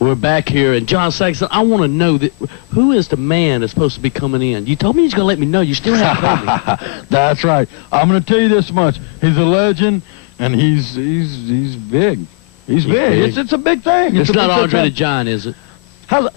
We're back here, and John Saxon, I want to know that who is the man that's supposed to be coming in? You told me he's going to let me know. You still haven't told me. That's right. I'm going to tell you this much. He's a legend, and he's big. He's big. It's a big thing. It's not Andre the Giant, is it?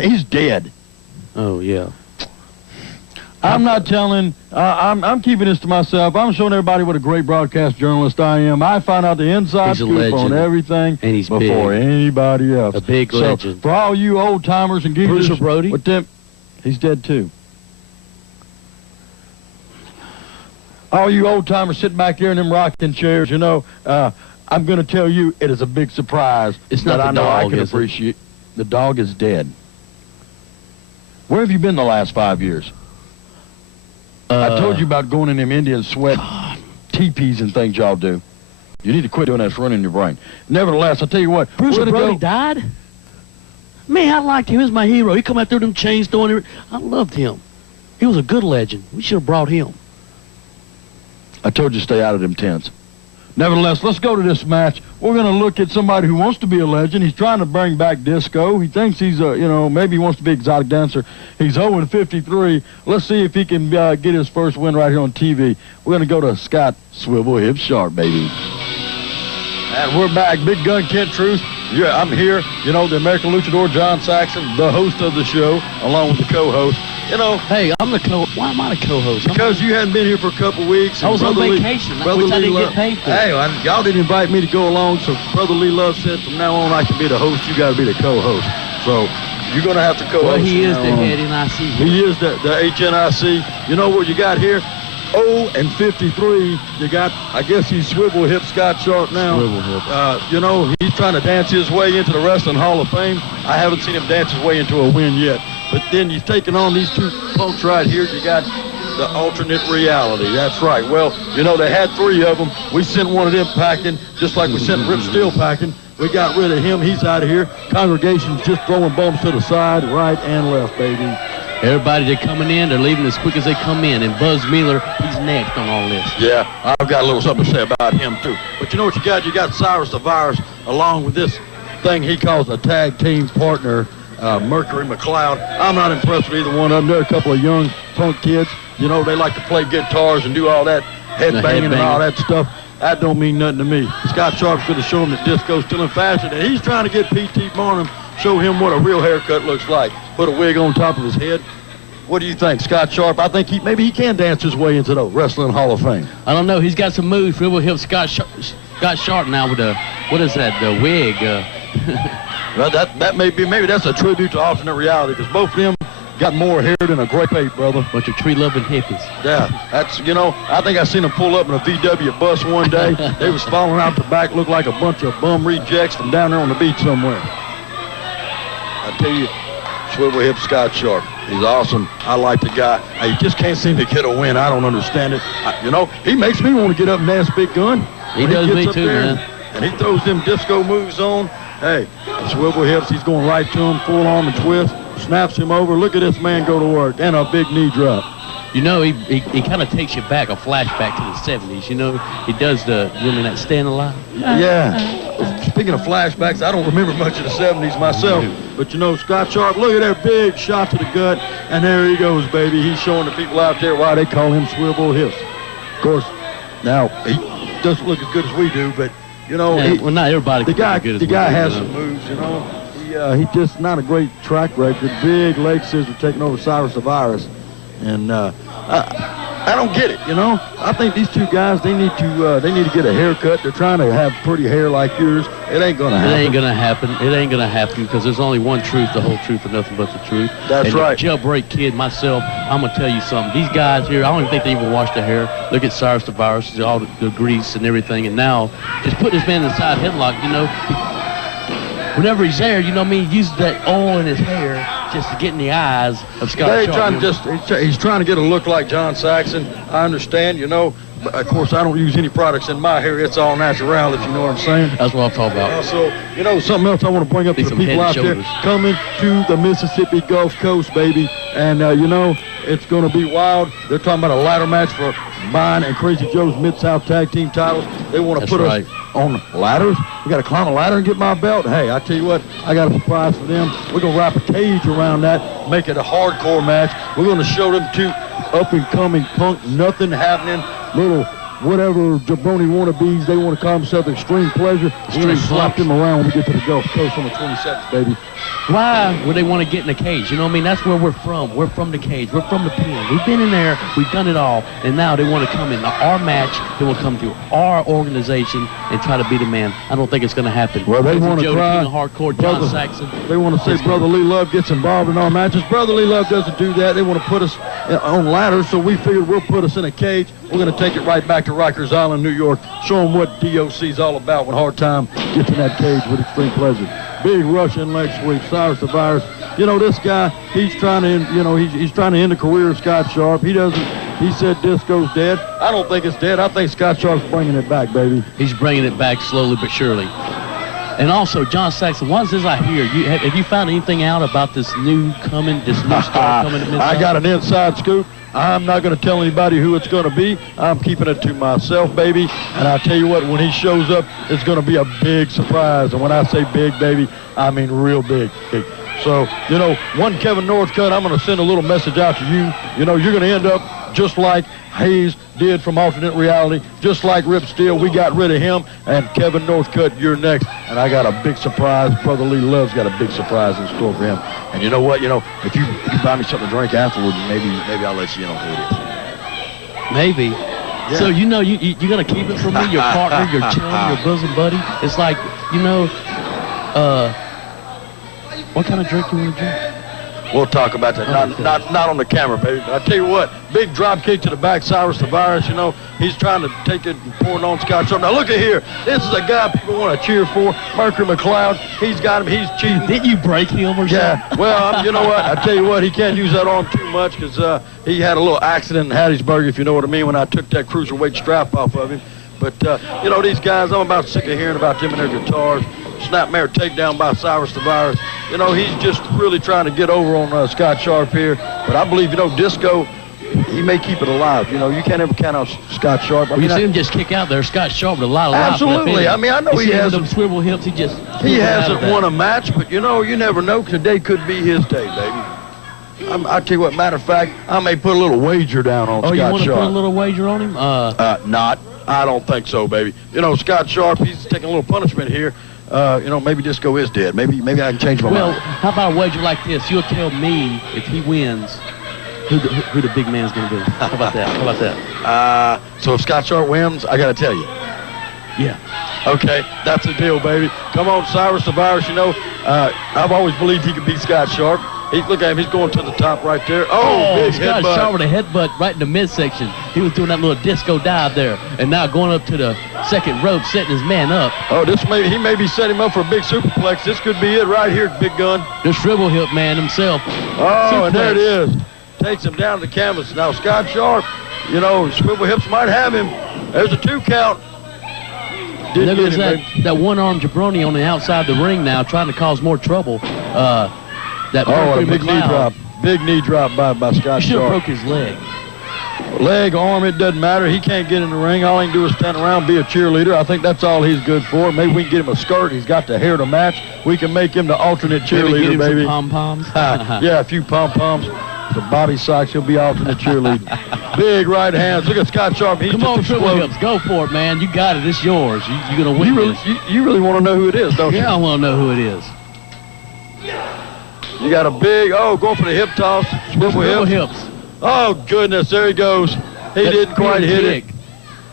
He's dead. Oh, yeah. I'm not telling. I'm keeping this to myself. I'm showing everybody what a great broadcast journalist I am. I find out the inside scoop on everything and he's before anybody else. A big legend. For all you old timers and geekers, Bruce Brody, with them, he's dead too. All you old timers sitting back there in them rocking chairs, you know, I'm going to tell you it is a big surprise. It's not that the I know dog, I can appreciate. The dog is dead. Where have you been the last 5 years? I told you about going in them Indian sweat teepees and things y'all do. You need to quit doing that. It's running your brain. Nevertheless, I'll tell you what. Bruce Brody died? Man, I liked him. He was my hero. He come out through them chains throwing everything. I loved him. He was a good legend. We should have brought him. I told you to stay out of them tents. Nevertheless, let's go to this match. We're going to look at somebody who wants to be a legend. He's trying to bring back disco. He thinks he's maybe he wants to be an exotic dancer. He's 0-53. Let's see if he can get his first win right here on TV. We're going to go to Scott Swivel Hip Sharpe, baby. And we're back. Big Gun Kent Truce. Yeah, I'm here. You know, the American Luchador, John Saxon, the host of the show, along with the co-host. You know, hey, why am I the co-host? Because you hadn't been here for a couple weeks. I was on vacation, which I didn't get paid for. Hey, y'all didn't invite me to go along, so Brother Lee Love said from now on I can be the host. You got to be the co-host. So you're going to have to co-host. Well, he is the head NIC. He is the HNIC. You know what you got here? 0-53. You got, I guess he's Swivel Hip Scott Sharpe now. Swivel Hip. You know, he's trying to dance his way into the Wrestling Hall of Fame. I haven't seen him dance his way into a win yet. But then you've taken on these two punks right here. You got the alternate reality. That's right. Well, you know, they had 3 of them. We sent one of them packing, just like we sent Rip Steele packing. We got rid of him. He's out of here. Congregation's just throwing bumps to the side, right and left, baby. Everybody, they're coming in. They're leaving as quick as they come in. And Buzz Mealer, he's next on all this. Yeah, I've got a little something to say about him, too. But you know what you got? You got Cyrus the Virus along with this thing he calls a tag team partner, Mercury McLeod. I'm not impressed with either one of them. They're a couple of young punk kids. You know, they like to play guitars and do all that headbanging and all that stuff. That don't mean nothing to me. Scott Sharpe's going to show him that disco's still in fashion, and he's trying to get P.T. Barnum, show him what a real haircut looks like. Put a wig on top of his head. What do you think, Scott Sharpe? I think maybe he can dance his way into the Wrestling Hall of Fame. I don't know. He's got some moves. Swivel Hip Scott Sharpe now with what is that, the wig? Well, that may be, maybe that's a tribute to alternate reality, because both of them got more hair than a grape ape, brother. Bunch of tree-loving hippies. Yeah, that's, you know, I think I seen them pull up in a VW bus one day. They was falling out the back, looked like a bunch of bum rejects from down there on the beach somewhere. I tell you, Swivel Hip Scott Sharpe, he's awesome. I like the guy. He just can't seem to get a win. I don't understand it. You know, he makes me want to get up and dance Big Gun. He does me too, man. And he throws them disco moves on. Hey, Swivel Hips, he's going right to him, full arm and twist, snaps him over. Look at this man go to work, and a big knee drop. You know, he kind of takes you back, a flashback to the 70s. You know, he does that Stand Alive. Yeah. Speaking of flashbacks, I don't remember much of the 70s myself. But, you know, Scott Sharpe, look at that big shot to the gut. And there he goes, baby. He's showing the people out there why they call him Swivel Hips. Of course, now, he doesn't look as good as we do, but, you know. Yeah, well, not everybody the can guy, the guy has some moves, you know. He just not a great track record. Big leg scissor taking over Cyrus the Virus. And I don't get it, you know. I think these two guys, they need to get a haircut. They're trying to have pretty hair like yours. It ain't gonna happen. It ain't gonna happen. It ain't gonna happen because there's only one truth, the whole truth, and nothing but the truth. That's right. The jailbreak kid, myself, I'm gonna tell you something. These guys here, I don't even think they even wash their hair. Look at Cyrus the Virus, all the grease and everything, and now just put this man in the side headlock, you know. Whenever he's there, you know what I mean, he uses that oil in his hair just to get in the eyes of Scott Sharpe. He's trying to get a look like John Saxon. I understand, you know. But of course, I don't use any products in my hair. It's all natural, if you know what I'm saying. That's what I'm talking about. So, you know, something else I want to bring up to the people out there coming to the Mississippi Gulf Coast, baby. And, you know, it's going to be wild. They're talking about a ladder match for mine and Crazy Joe's Mid-South Tag Team titles. They want to put us on ladders. We got to climb a ladder and get my belt. Hey, I tell you what, I got a surprise for them. We're going to wrap a cage around that, make it a hardcore match. We're going to show them 2 up-and-coming punk, nothing happening, little whatever jabroni wannabes they want to call themselves, Extreme Pleasure. We're going to slap them around when we get to the Gulf Coast on the 27th, baby. Why would they want to get in the cage? You know what I mean? That's where we're from. We're from the cage. We're from the pen. We've been in there. We've done it all. And now they want to come in our match. They will come to our organization and try to be the man. I don't think it's going to happen. Well, they want to cry. King of Hardcore, John Saxon. They want to say Brother Lee Love gets involved in our matches. Brother Lee Love doesn't do that. They want to put us on ladders, so we figured we'll put us in a cage. We're going to take it right back to Rikers Island, New York, show them what DOC's all about when Hard Time gets in that cage with Extreme Pleasure. Big Russian leg sweep, Cyrus the Virus. You know, this guy, he's trying to end, he's trying to end the career of Scott Sharpe. He said Disco's dead. I don't think it's dead. I think Scott Sharpe's bringing it back, baby. He's bringing it back slowly but surely. And also, John Saxon, what is this I hear? Have you found anything out about this new star coming to Mid-South? I got an inside scoop. I'm not going to tell anybody who it's going to be. I'm keeping it to myself, baby. And I tell you what, when he shows up, it's going to be a big surprise. And when I say big, baby, I mean real big. So, one Kevin Northcutt, I'm going to send a little message out to you. You're going to end up just like Hayes did from Alternate Reality, just like Rip Steele. We got rid of him, and Kevin Northcutt, you're next. And I got a big surprise. Brother Lee Love's got a big surprise in store for him. And you know what? If you buy me something to drink afterwards, maybe I'll let you know who it is. Maybe. Yeah. So you're gonna keep it from me, your partner, your chum, your bosom buddy. It's like, what kind of drink you want to drink? We'll talk about that. Not on the camera, baby. But I tell you what, big drop kick to the back, Cyrus the Virus. He's trying to take it and pour it on Scott Sharpe. Now look at here. This is a guy people want to cheer for. Mercury McLeod. He's got him. He's cheating. Didn't you break him or something? Yeah. Well, you know what? I tell you what, he can't use that arm too much because he had a little accident in Hattiesburg, if you know what I mean, when I took that cruiserweight strap off of him. But these guys, I'm about sick of hearing about them and their guitars. Snapmare takedown by Cyrus the Virus. He's just really trying to get over on Scott Sharpe here. But I believe, Disco, he may keep it alive. You can't ever count out Scott Sharpe. You see him just kick out there. Scott Sharpe with a lot of life. Absolutely. I know he hasn't. Them swivel hips, he hasn't won a match, but you never know. Today could be his day, baby. I'll tell you what, matter of fact, I may put a little wager down on Scott Sharpe. Oh, you want to put a little wager on him? Not. I don't think so, baby. Scott Sharpe, he's taking a little punishment here. Maybe Disco is dead. Maybe I can change my mind. Well, how about a wager like this? You'll tell me if he wins who the big man's going to be. How about that? So if Scott Sharpe wins, I got to tell you. Yeah. Okay, that's the deal, baby. Come on, Cyrus the Virus. I've always believed he could beat Scott Sharpe. Look at him. He's going to the top right there. Big Scott headbutt. Sharpe with a headbutt right in the midsection. He was doing that little disco dive there, and now going up to the second rope, setting his man up. He may be setting him up for a big superplex. This could be it right here, big gun. The shrivel hip man himself. And there it is. Takes him down to the canvas. Now Scott Sharpe, swivel hips might have him. There's a 2 count. There's that one-armed jabroni on the outside of the ring now, trying to cause more trouble. A big knee drop. Big knee drop by Scott Sharpe. He should have broke his leg. Leg, arm, it doesn't matter. He can't get in the ring. All he can do is stand around, be a cheerleader. I think that's all he's good for. Maybe we can get him a skirt. He's got the hair to match. We can make him the alternate cheerleader, baby. Some pom-poms. Yeah, a few pom-poms. The Bobby Sykes, he'll be alternate cheerleader. Big right hands. Look at Scott Sharpe. He's Come on, triple hips. Go for it, man. You got it. It's yours. You're going to win you really want to know who it is, don't you? Yeah, I want to know who it is. You got a big, going for the hip toss. Swivel hips. Oh, goodness. There he goes. He didn't quite hit it.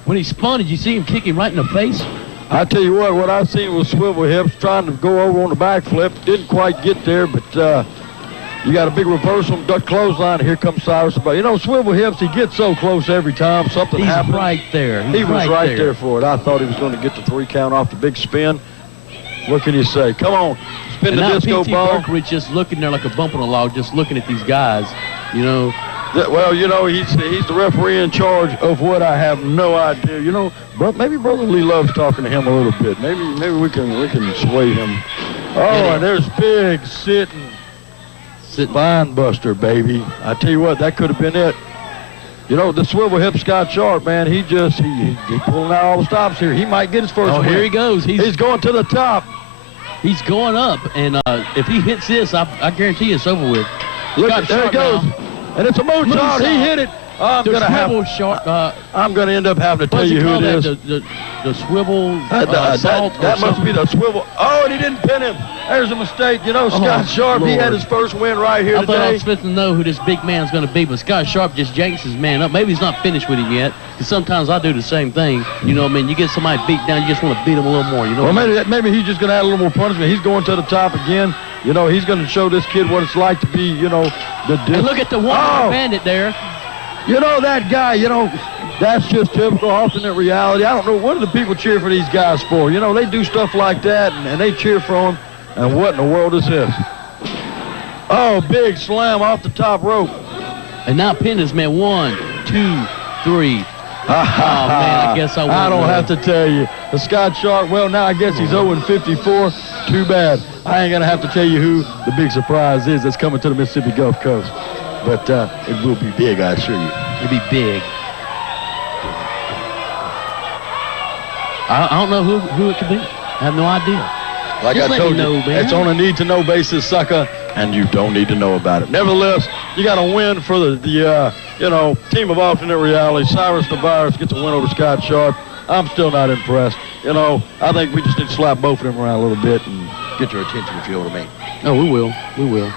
When he spun, did you see him kick him right in the face? I tell you what I seen was swivel hips trying to go over on the backflip. Didn't quite get there, but you got a big reversal, duck clothesline. Here comes Cyrus. But swivel hips, he gets so close every time. Something happens. He's right there. He was right there for it. I thought he was going to get the 3 count off the big spin. What can you say? Come on. Spin the disco ball. Berkowitz just looking there like a bump on a log, just looking at these guys, Well, he's the referee in charge of what I have no idea. Maybe Brother Lee Love's talking to him a little bit. Maybe we can sway him. And there's big sitting spine buster, baby. I tell you what, that could have been it. You know, the swivel hip Scott Sharpe, man, he pulling out all the stops here. He might get his first win. Here he goes. He's going to the top. He's going up, and if he hits this, I guarantee it's over with. Look, there he goes. Now. And it's a moonsault. He hit it. I'm going to end up having to tell you who it is. The swivel that must be the swivel. Oh, and he didn't pin him. There's a mistake. You know, Scott Sharpe, Lord. He had his first win right here today. I thought I was supposed to know who this big man's going to be, but Scott Sharpe just yanks his man up. Maybe he's not finished with him yet, because sometimes I do the same thing. You know what I mean? You get somebody beat down, you just want to beat him a little more. You know. Well, maybe he's just going to add a little more punishment. He's going to the top again. You know, he's going to show this kid what it's like to be, you know, and look at the one bandit there. You know, that guy, you know, that's just typical alternate reality. I don't know, what do the people cheer for these guys for? You know, they do stuff like that, and they cheer for them. And what in the world is this? Oh, big slam off the top rope. And now pinned his man. 1, 2, 3. Oh, man, I guess I don't have to tell you. The Scott Sharpe, well, now I guess he's 0-54. Too bad. I ain't going to have to tell you who the big surprise is that's coming to the Mississippi Gulf Coast. But it will be big, I assure you. It'll be big. I don't know who it could be. I have no idea. Like I told you, it's on a need-to-know basis, sucker, and you don't need to know about it. Nevertheless, you got a win for the you know, team of alternate reality. Cyrus the Virus gets a win over Scott Sharpe. I'm still not impressed. You know, I think we just need to slap both of them around a little bit and get your attention, if you know what I mean. Oh, we will. We will.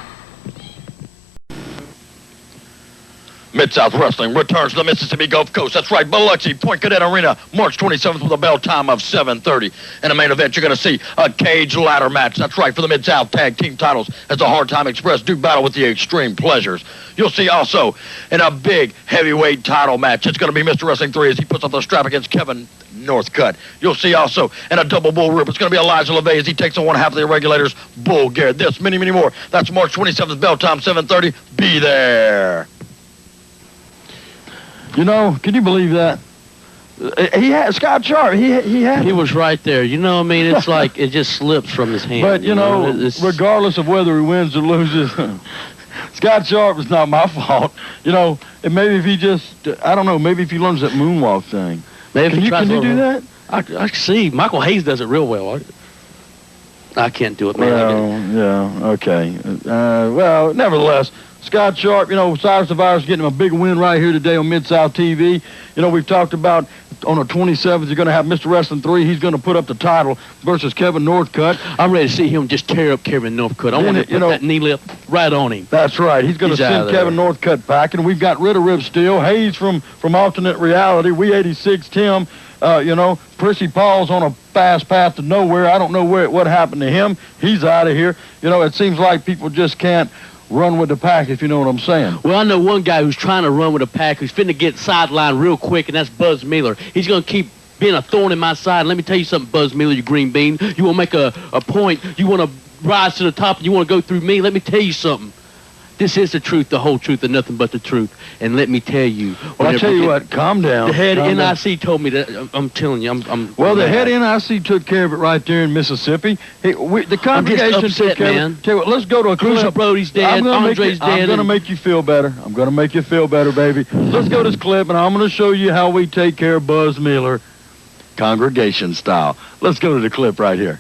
Mid-South Wrestling returns to the Mississippi Gulf Coast. That's right, Biloxi Point Cadet Arena, March 27th with a bell time of 7:30. In the main event, you're going to see a cage ladder match. That's right, for the Mid-South Tag Team titles as the Hard Time Express do battle with the Extreme Pleasures. You'll see also in a big heavyweight title match, it's going to be Mr. Wrestling 3 as he puts up the strap against Kevin Northcutt. You'll see also in a double bull rope, it's going to be Elijah LeVay as he takes on one half of the Irregulators, Bull Garrett. This, many more. That's March 27th, bell time, 7:30. Be there. You know, can you believe that? He had Scott Sharpe. He was right there. You know what I mean? It's like it just slips from his hand. But, you know, regardless of whether he wins or loses, Scott Sharpe is not my fault. You know, and maybe if he just, I don't know, maybe if he learns that moonwalk thing. Maybe can you do that? I see. Michael Hayes does it real well. I can't do it, man. Well, yeah, okay. Well, nevertheless, Scott Sharpe, you know, Cyrus the Virus getting him a big win right here today on Mid-South TV. You know, we've talked about on the 27th, you're going to have Mr. Wrestling 3. He's going to put up the title versus Kevin Northcutt. I'm ready to see him just tear up Kevin Northcutt. I want to put that knee lift right on him. That's right. He's going to send Kevin Northcutt back. And we've got rid of Rip Steele. Hayes from Alternate Reality. We 86 Tim. You know, Prissy Paul's on a fast path to nowhere. I don't know what happened to him. He's out of here. You know, it seems like people just can't run with the pack, if you know what I'm saying. Well, I know one guy who's trying to run with the pack, who's finna get sidelined real quick, and that's Buzz Miller. He's going to keep being a thorn in my side. Let me tell you something, Buzz Miller, you green bean. You want to make a point. You want to rise to the top, and you want to go through me. Let me tell you something. This is the truth, the whole truth, and nothing but the truth. And let me tell you. Well, I'll tell you what, calm down. The head NIC told me that. I'm telling you. Well, the head NIC took care of it right there in Mississippi. The congregation took care of it. Tell you what, let's go to a clip. Cruiser Brody's dead. Andre's dead. I'm going to make you feel better. I'm going to make you feel better, baby. Let's go to this clip, and I'm going to show you how we take care of Buzz Miller, congregation style. Let's go to the clip right here.